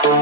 अस्सलाम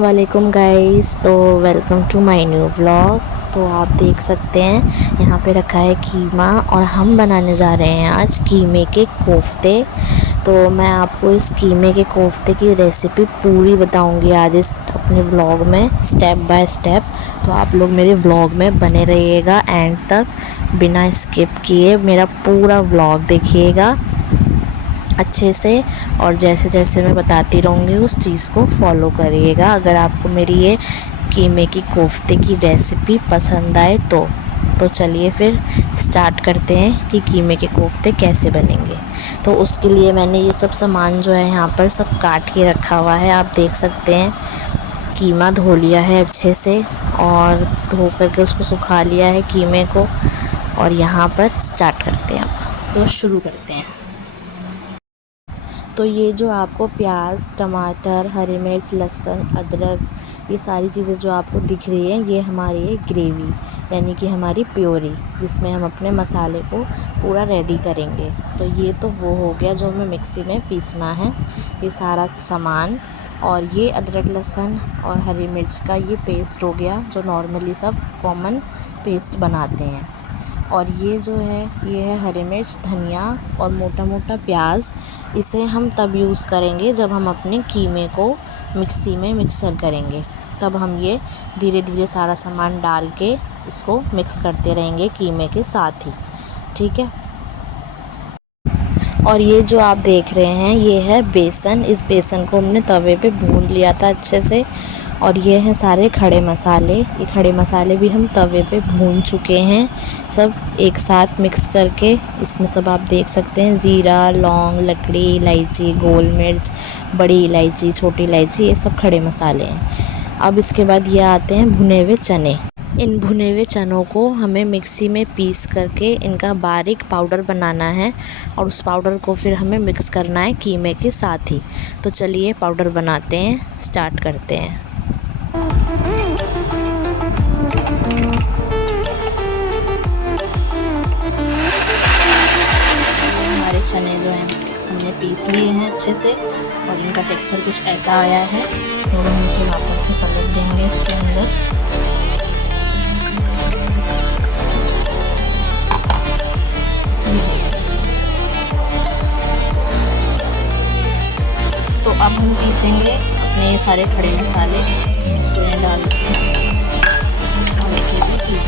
वालेकुम गाइस, तो welcome to my new vlog. तो आप देख सकते हैं यहाँ पे रखा है कीमा और हम बनाने जा रहे हैं आज कीमे के कोफ्ते। तो मैं आपको इस कीमे के कोफ्ते की रेसिपी पूरी बताऊंगी आज इस अपने व्लॉग में स्टेप बाय स्टेप। तो आप लोग मेरे व्लॉग में बने रहिएगा एंड तक, बिना स्किप किए मेरा पूरा व्लॉग देखिएगा अच्छे से, और जैसे जैसे मैं बताती रहूँगी उस चीज़ को फॉलो करिएगा अगर आपको मेरी ये कीमे की कोफ्ते की रेसिपी पसंद आए तो चलिए फिर स्टार्ट करते हैं कि कीमे के कोफ्ते कैसे बनेंगे। तो उसके लिए मैंने ये सब सामान जो है यहाँ पर सब काट के रखा हुआ है। आप देख सकते हैं कीमा धो लिया है अच्छे से और धो करके उसको सुखा लिया है कीमे को। और यहाँ पर स्टार्ट करते हैं, अब तो शुरू करते हैं। तो ये जो आपको प्याज, टमाटर, हरी मिर्च, लहसुन, अदरक, ये सारी चीज़ें जो आपको दिख रही हैं, ये हमारी है ग्रेवी, यानी कि हमारी प्योरी, जिसमें हम अपने मसाले को पूरा रेडी करेंगे। तो ये तो वो हो गया जो हमें मिक्सी में पीसना है, ये सारा सामान। और ये अदरक, लहसुन और हरी मिर्च का ये पेस्ट हो गया जो नॉर्मली सब कॉमन पेस्ट बनाते हैं। और ये जो है ये है हरी मिर्च, धनिया और मोटा मोटा प्याज। इसे हम तब यूज़ करेंगे जब हम अपने कीमे को मिक्सी में मिक्सर करेंगे, तब हम ये धीरे धीरे सारा सामान डाल के इसको मिक्स करते रहेंगे कीमे के साथ ही, ठीक है। और ये जो आप देख रहे हैं ये है बेसन। इस बेसन को हमने तवे पे भून लिया था अच्छे से। और ये हैं सारे खड़े मसाले, ये खड़े मसाले भी हम तवे पे भून चुके हैं सब एक साथ मिक्स करके। इसमें सब आप देख सकते हैं ज़ीरा, लौंग, लकड़ी, इलायची, गोल मिर्च, बड़ी इलायची, छोटी इलायची, ये सब खड़े मसाले हैं। अब इसके बाद ये आते हैं भुने हुए चने। इन भुने हुए चनों को हमें मिक्सी में पीस करके इनका बारीक पाउडर बनाना है और उस पाउडर को फिर हमें मिक्स करना है कीमे के साथ ही। तो चलिए पाउडर बनाते हैं, स्टार्ट करते हैं। हमारे चने जो हैं हमने पीस लिए हैं अच्छे से और इनका टेक्सचर कुछ ऐसा आया है। तो हम इसे वापस से पलट देंगे इसके अंदर। तो अब हम पीसेंगे अपने ये सारे खड़े मसाले डाल के और इसे भी पीस।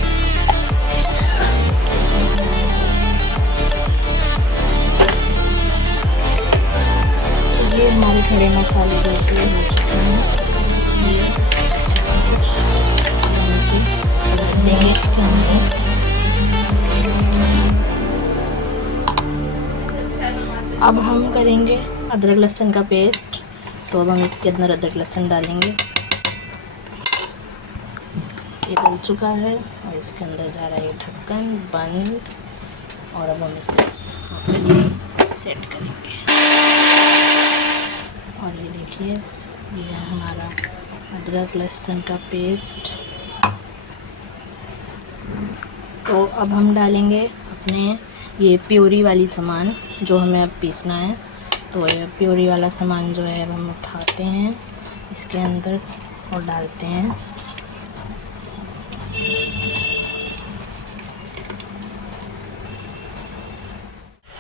तो ये हमारे खड़े मसाले जो हो चुके हैं, ये ऐसा कुछ हम इसे पलट देंगे इसके अंदर। अब हम करेंगे अदरक लहसुन का पेस्ट। तो अब हम इसके अंदर अदरक लहसुन डालेंगे। ये डल चुका है और इसके अंदर जा रहा है ढक्कन बंद। और अब हम इसे सेट करेंगे। और ये देखिए ये है हमारा अदरक लहसुन का पेस्ट। तो अब हम डालेंगे अपने ये प्योरी वाली सामान जो हमें अब पीसना है। तो ये प्योरी वाला सामान जो है अब हम उठाते हैं इसके अंदर और डालते हैं।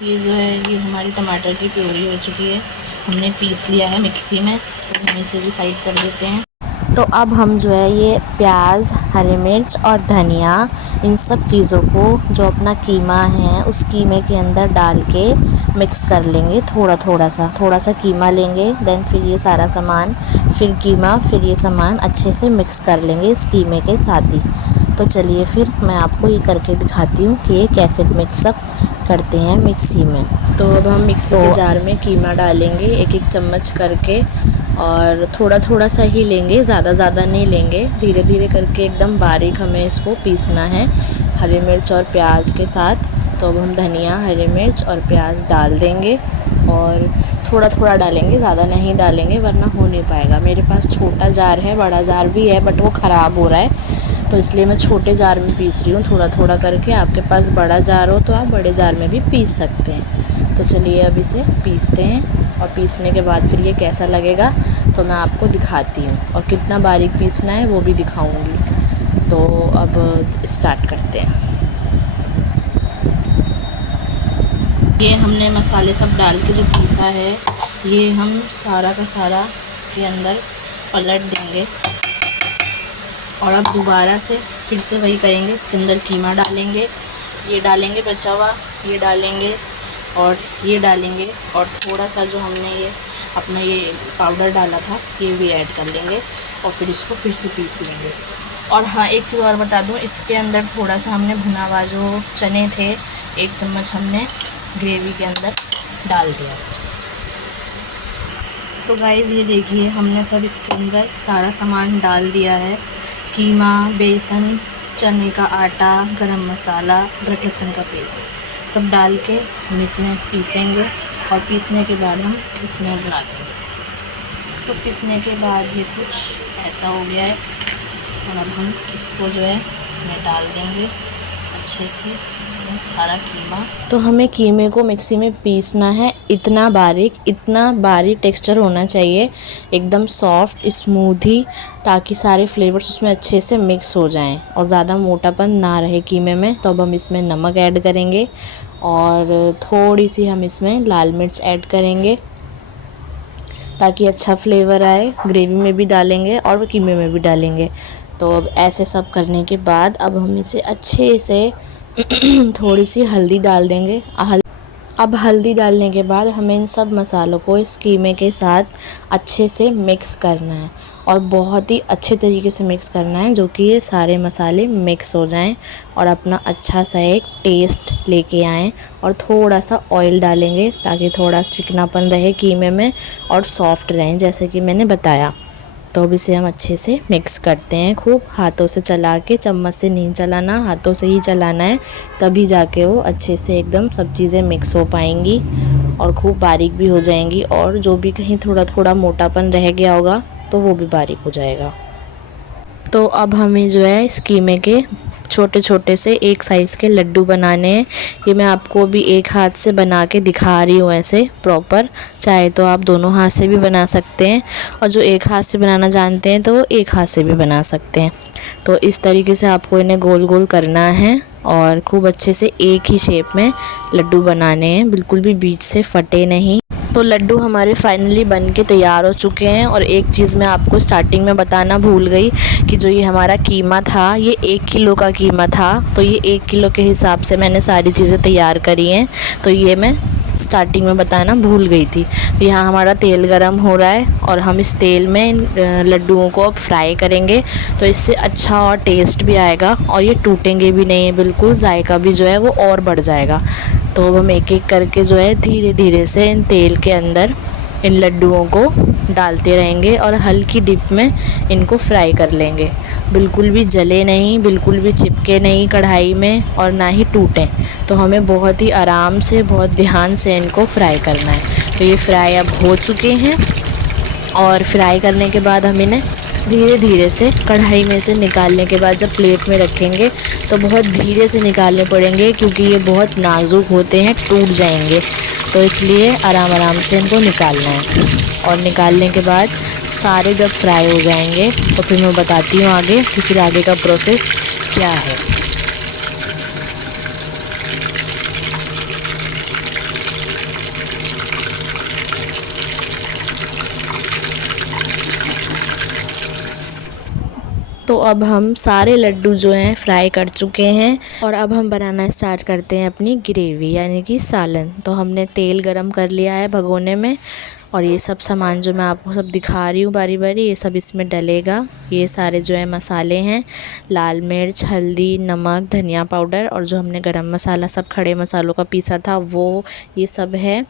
ये जो है ये हमारी टमाटर की प्योरी हो चुकी है, हमने पीस लिया है मिक्सी में। तो हम इसे भी साइड कर देते हैं। तो अब हम जो है ये प्याज, हरी मिर्च और धनिया, इन सब चीज़ों को जो अपना कीमा है उस कीमे के अंदर डाल के मिक्स कर लेंगे। थोड़ा सा कीमा लेंगे, देन फिर ये सारा सामान, फिर कीमा, फिर ये सामान अच्छे से मिक्स कर लेंगे इस कीमे के साथ ही। तो चलिए फिर मैं आपको ये करके दिखाती हूँ कि ये कैसे मिक्सअप करते हैं मिक्सी में। तो अब हम मिक्सी के जार में कीमा डालेंगे एक एक चम्मच करके, और थोड़ा सा ही लेंगे, ज़्यादा नहीं लेंगे। धीरे धीरे करके एकदम बारीक हमें इसको पीसना है हरी मिर्च और प्याज के साथ। तो अब हम धनिया, हरी मिर्च और प्याज डाल देंगे और थोड़ा थोड़ा डालेंगे, ज़्यादा नहीं डालेंगे वरना हो नहीं पाएगा। मेरे पास छोटा जार है, बड़ा जार भी है बट वो ख़राब हो रहा है, तो इसलिए मैं छोटे जार में पीस रही हूँ थोड़ा थोड़ा करके। आपके पास बड़ा जार हो तो आप बड़े जार में भी पीस सकते हैं। तो चलिए अब इसे पीसते हैं, और पीसने के बाद फिर ये कैसा लगेगा तो मैं आपको दिखाती हूँ, और कितना बारीक पीसना है वो भी दिखाऊँगी। तो अब स्टार्ट करते हैं। ये हमने मसाले सब डाल के जो पीसा है, ये हम सारा का सारा इसके अंदर पलट देंगे, और अब दोबारा से फिर से वही करेंगे। इसके अंदर कीमा डालेंगे, ये डालेंगे बचा हुआ, ये डालेंगे और ये डालेंगे, और थोड़ा सा जो हमने ये अपना ये पाउडर डाला था ये भी ऐड कर लेंगे, और फिर इसको फिर से पीस लेंगे। और हाँ, एक चीज़ और बता दूँ, इसके अंदर थोड़ा सा हमने भुना हुआ जो चने थे 1 चम्मच हमने ग्रेवी के अंदर डाल दिया। तो गाइज़ ये देखिए हमने सब इसके अंदर सारा सामान डाल दिया है, कीमा, बेसन, चने का आटा, गरम मसाला, अदरक लहसुन का पेस्ट सब डाल के हम इसमें पीसेंगे, और पीसने के बाद हम इसमें बना देंगे। तो पीसने के बाद ये कुछ ऐसा हो गया है, और अब हम इसको जो है इसमें डाल देंगे अच्छे से सारा कीमा। तो हमें कीमे को मिक्सी में पीसना है, इतना बारीक टेक्सचर होना चाहिए, एकदम सॉफ्ट स्मूथी, ताकि सारे फ्लेवर्स उसमें अच्छे से मिक्स हो जाएं और ज़्यादा मोटापन ना रहे कीमे में। तो अब हम इसमें नमक ऐड करेंगे, और थोड़ी सी हम इसमें लाल मिर्च ऐड करेंगे ताकि अच्छा फ्लेवर आए। ग्रेवी में भी डालेंगे और कीमे में भी डालेंगे। तो अब ऐसे सब करने के बाद अब हम इसे अच्छे से थोड़ी सी हल्दी डाल देंगे। अब हल्दी डालने के बाद हमें इन सब मसालों को इस कीमे के साथ अच्छे से मिक्स करना है, और बहुत ही अच्छे तरीके से मिक्स करना है, जो कि ये सारे मसाले मिक्स हो जाएं और अपना अच्छा सा एक टेस्ट लेके आएँ। और थोड़ा सा ऑयल डालेंगे ताकि थोड़ा चिकनापन रहे कीमे में और सॉफ्ट रहें, जैसे कि मैंने बताया। तो अब इसे हम अच्छे से मिक्स करते हैं, खूब हाथों से चला के, चम्मच से नहीं चलाना, हाथों से ही चलाना है, तभी जाके वो अच्छे से एकदम सब चीज़ें मिक्स हो पाएंगी और खूब बारीक भी हो जाएंगी, और जो भी कहीं थोड़ा थोड़ा मोटापन रह गया होगा तो वो भी बारीक हो जाएगा। तो अब हमें जो है इस कीमे के छोटे छोटे से एक साइज़ के लड्डू बनाने हैं। ये मैं आपको भी एक हाथ से बना के दिखा रही हूँ ऐसे प्रॉपर, चाहे तो आप दोनों हाथ से भी बना सकते हैं, और जो एक हाथ से बनाना जानते हैं तो वो एक हाथ से भी बना सकते हैं। तो इस तरीके से आपको इन्हें गोल गोल करना है, और खूब अच्छे से एक ही शेप में लड्डू बनाने हैं, बिल्कुल भी बीच से फटे नहीं। तो लड्डू हमारे फाइनली बन के तैयार हो चुके हैं। और एक चीज़ मैं आपको स्टार्टिंग में बताना भूल गई कि जो ये हमारा कीमा था, ये 1 किलो का कीमा था, तो ये 1 किलो के हिसाब से मैंने सारी चीज़ें तैयार करी हैं। तो ये मैं स्टार्टिंग में बताना भूल गई थी। तो यहाँ हमारा तेल गरम हो रहा है, और हम इस तेल में लड्डुओं को अब फ्राई करेंगे, तो इससे अच्छा और टेस्ट भी आएगा, और ये टूटेंगे भी नहीं है बिल्कुल, जायका भी जो है वो और बढ़ जाएगा। तो अब हम एक एक करके जो है धीरे धीरे से इन तेल के अंदर इन लड्डुओं को डालते रहेंगे, और हल्की डिप में इनको फ्राई कर लेंगे। बिल्कुल भी जले नहीं, बिल्कुल भी चिपके नहीं कढ़ाई में, और ना ही टूटें। तो हमें बहुत ही आराम से, बहुत ध्यान से इनको फ्राई करना है। तो ये फ्राई अब हो चुके हैं, और फ्राई करने के बाद हम इन्हें धीरे धीरे से कढ़ाई में से निकालने के बाद जब प्लेट में रखेंगे तो बहुत धीरे से निकालने पड़ेंगे, क्योंकि ये बहुत नाजुक होते हैं, टूट जाएंगे। तो इसलिए आराम आराम से इनको निकालना है। और निकालने के बाद सारे जब फ्राई हो जाएंगे तो फिर मैं बताती हूँ आगे कि फिर आगे का प्रोसेस क्या है। तो अब हम सारे लड्डू जो हैं फ्राई कर चुके हैं, और अब हम बनाना स्टार्ट करते हैं अपनी ग्रेवी यानी कि सालन। तो हमने तेल गरम कर लिया है भगोने में, और ये सब सामान जो मैं आपको सब दिखा रही हूँ बारी बारी, ये सब इसमें डलेगा। ये सारे जो है मसाले हैं, लाल मिर्च, हल्दी, नमक, धनिया पाउडर, और जो हमने गरम मसाला सब खड़े मसालों का पीसा था वो, ये सब है।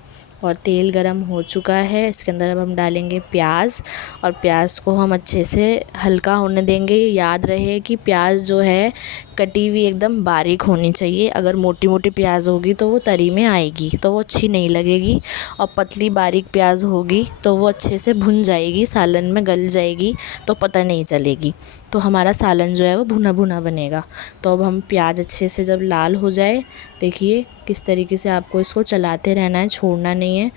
और तेल गरम हो चुका है, इसके अंदर अब हम डालेंगे प्याज, और प्याज को हम अच्छे से हल्का होने देंगे। याद रहे कि प्याज जो है कटी हुई एकदम बारीक होनी चाहिए। अगर मोटी मोटी प्याज होगी तो वो तरी में आएगी तो वो अच्छी नहीं लगेगी, और पतली बारीक प्याज होगी तो वो अच्छे से भुन जाएगी, सालन में गल जाएगी तो पता नहीं चलेगी। तो हमारा सालन जो है वो भुना भुना बनेगा। तो अब हम प्याज अच्छे से जब लाल हो जाए, देखिए किस तरीके से आपको इसको चलाते रहना है, छोड़ना नहीं है।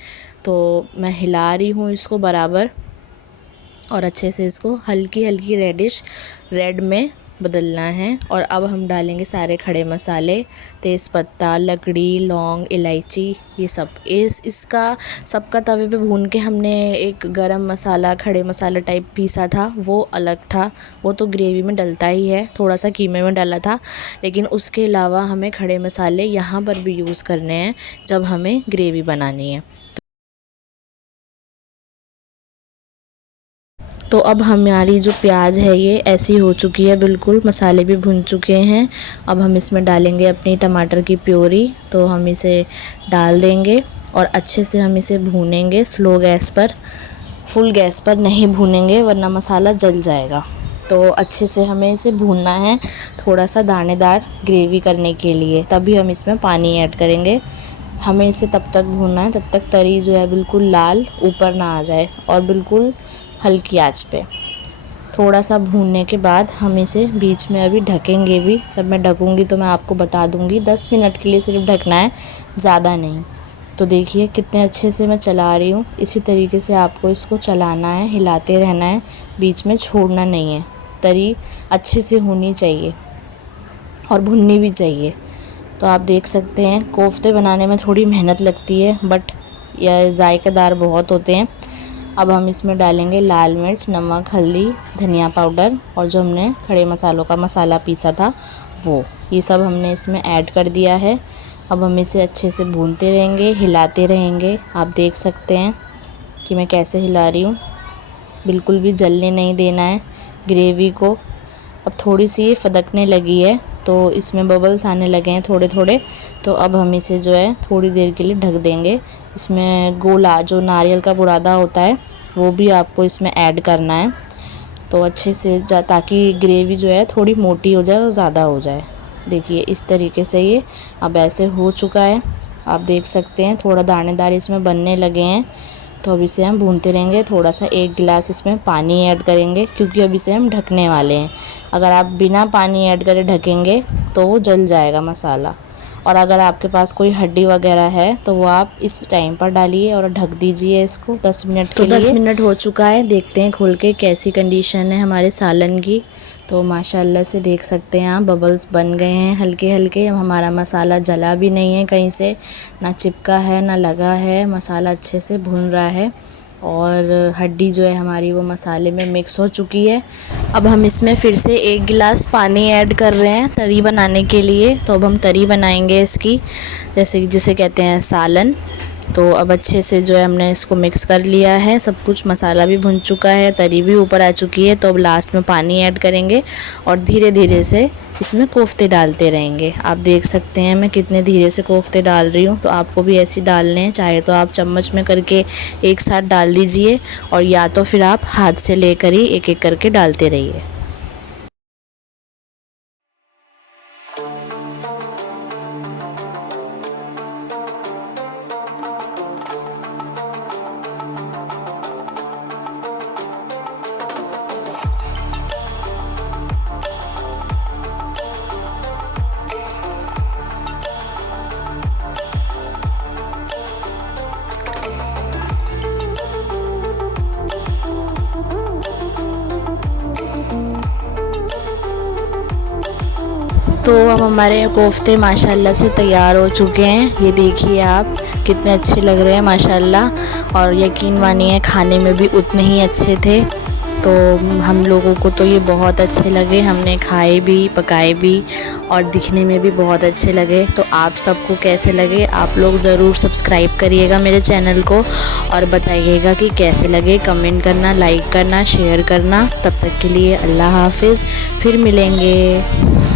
तो मैं हिला रही हूँ इसको बराबर, और अच्छे से इसको हल्की हल्की रेड में बदलना है। और अब हम डालेंगे सारे खड़े मसाले, तेज़पत्ता, लकड़ी, लौंग, इलायची, ये सब इसका सबका तवे पे भून के हमने एक गरम मसाला खड़े मसाला टाइप पीसा था, वो अलग था। वो तो ग्रेवी में डलता ही है, थोड़ा सा कीमे में डाला था, लेकिन उसके अलावा हमें खड़े मसाले यहाँ पर भी यूज़ करने हैं जब हमें ग्रेवी बनानी है। तो अब हमारी जो प्याज है ये ऐसी हो चुकी है, बिल्कुल मसाले भी भुन चुके हैं। अब हम इसमें डालेंगे अपनी टमाटर की प्योरी। तो हम इसे डाल देंगे और अच्छे से हम इसे भूनेंगे स्लो गैस पर, फुल गैस पर नहीं भूनेंगे वरना मसाला जल जाएगा। तो अच्छे से हमें इसे भूनना है, थोड़ा सा दानेदार ग्रेवी करने के लिए, तभी हम इसमें पानी ऐड करेंगे। हमें इसे तब तक भूनना है, तब तक तरी जो है बिल्कुल लाल ऊपर ना आ जाए, और बिल्कुल हल्की आंच पे। थोड़ा सा भूनने के बाद हम इसे बीच में अभी ढकेंगे भी। जब मैं ढकूँगी तो मैं आपको बता दूँगी। 10 मिनट के लिए सिर्फ ढकना है, ज़्यादा नहीं। तो देखिए कितने अच्छे से मैं चला रही हूँ। इसी तरीके से आपको इसको चलाना है, हिलाते रहना है, बीच में छोड़ना नहीं है। तरी अच्छे से होनी चाहिए और भुननी भी चाहिए। तो आप देख सकते हैं कोफ्ते बनाने में थोड़ी मेहनत लगती है, बट यह जायकेदार बहुत होते हैं। अब हम इसमें डालेंगे लाल मिर्च, नमक, हल्दी, धनिया पाउडर, और जो हमने खड़े मसालों का मसाला पीसा था वो, ये सब हमने इसमें ऐड कर दिया है। अब हम इसे अच्छे से भूनते रहेंगे, हिलाते रहेंगे। आप देख सकते हैं कि मैं कैसे हिला रही हूँ, बिल्कुल भी जलने नहीं देना है ग्रेवी को। अब थोड़ी सी ये फदकने लगी है, तो इसमें बबल्स आने लगे हैं थोड़े थोड़े। तो अब हम इसे जो है थोड़ी देर के लिए ढक देंगे। इसमें गोला जो नारियल का बुरादा होता है वो भी आपको इसमें ऐड करना है, तो अच्छे से ताकि ग्रेवी जो है थोड़ी मोटी हो जाए और ज़्यादा हो जाए। देखिए इस तरीके से ये अब ऐसे हो चुका है, आप देख सकते हैं थोड़ा दानेदार इसमें बनने लगे हैं। तो अब इसे हम भूनते रहेंगे। थोड़ा सा 1 गिलास इसमें पानी ऐड करेंगे, क्योंकि अब इसे हम ढकने वाले हैं। अगर आप बिना पानी ऐड करे ढकेंगे तो वो जल जाएगा मसाला, और अगर आपके पास कोई हड्डी वगैरह है तो वो आप इस टाइम पर डालिए और ढक दीजिए इसको 10 मिनट के लिए। 10 मिनट हो चुका है, देखते हैं खोल के कैसी कंडीशन है हमारे सालन की। तो माशाल्लाह से देख सकते हैं आप बबल्स बन गए हैं हल्के हल्के। हमारा मसाला जला भी नहीं है कहीं से, ना चिपका है ना लगा है, मसाला अच्छे से भुन रहा है, और हड्डी जो है हमारी वो मसाले में मिक्स हो चुकी है। अब हम इसमें फिर से 1 गिलास पानी ऐड कर रहे हैं तरी बनाने के लिए। तो अब हम तरी बनाएंगे इसकी, जैसे जिसे कहते हैं सालन। तो अब अच्छे से जो है हमने इसको मिक्स कर लिया है, सब कुछ मसाला भी भुन चुका है, तरी भी ऊपर आ चुकी है। तो अब लास्ट में पानी ऐड करेंगे और धीरे धीरे से इसमें कोफ्ते डालते रहेंगे। आप देख सकते हैं मैं कितने धीरे से कोफ्ते डाल रही हूँ। तो आपको भी ऐसे डालने हैं, चाहे तो आप चम्मच में करके एक साथ डाल दीजिए, और या तो फिर आप हाथ से लेकर ही एक एक करके डालते रहिए। तो अब हमारे कोफ्ते माशाल्लाह से तैयार हो चुके हैं। ये देखिए आप कितने अच्छे लग रहे हैं माशाल्लाह, और यकीन मानिए खाने में भी उतने ही अच्छे थे। तो हम लोगों को तो ये बहुत अच्छे लगे, हमने खाए भी पकाए भी, और दिखने में भी बहुत अच्छे लगे। तो आप सबको कैसे लगे आप लोग ज़रूर सब्सक्राइब करिएगा मेरे चैनल को, और बताइएगा कि कैसे लगे। कमेंट करना, लाइक करना, शेयर करना। तब तक के लिए अल्लाह हाफिज़, फिर मिलेंगे।